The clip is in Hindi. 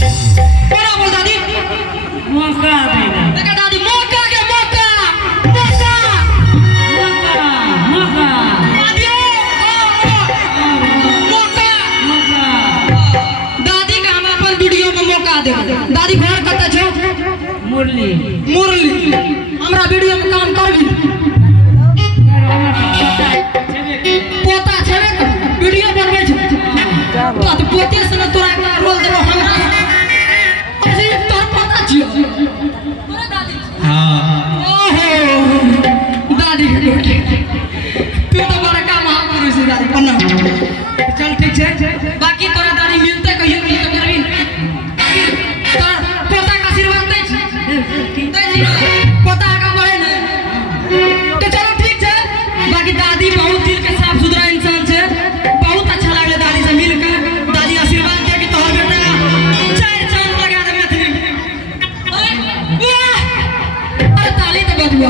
बड़ा बोल दादी मौका देगा देखा दादी मौका के मौका मौका मौका दादी मौका मौका दादी का हम अपन वीडियो में मौका दे दादी घर कत छो मुरली मुरली हमरा वीडियो में काम करबी पोता छेबे कर वीडियो बनबै छ तो पोते से तोरा का रोल देबो हमरा अजी तोर पोता छियो तोरा दादी हां ओहो दादी के बेटे तू तो बड़ा काम महापुरुष है दादी प्रणाम चल ठीक है बाकी तोरा दादी मिलते कहियो मिलते करबी तोर पोता का आशीर्वाद दै छी पोता का बड़े ने तो चलो ठीक है बाकी दादी बहुत दिल के साफ सुथरा इंसान है बहुत अच्छा लगले दादी से मिलकर दादी आशीर्वाद दे कि तोहर बेटा चार चांद लगा दे मैथिली अरे ताली तो बजबो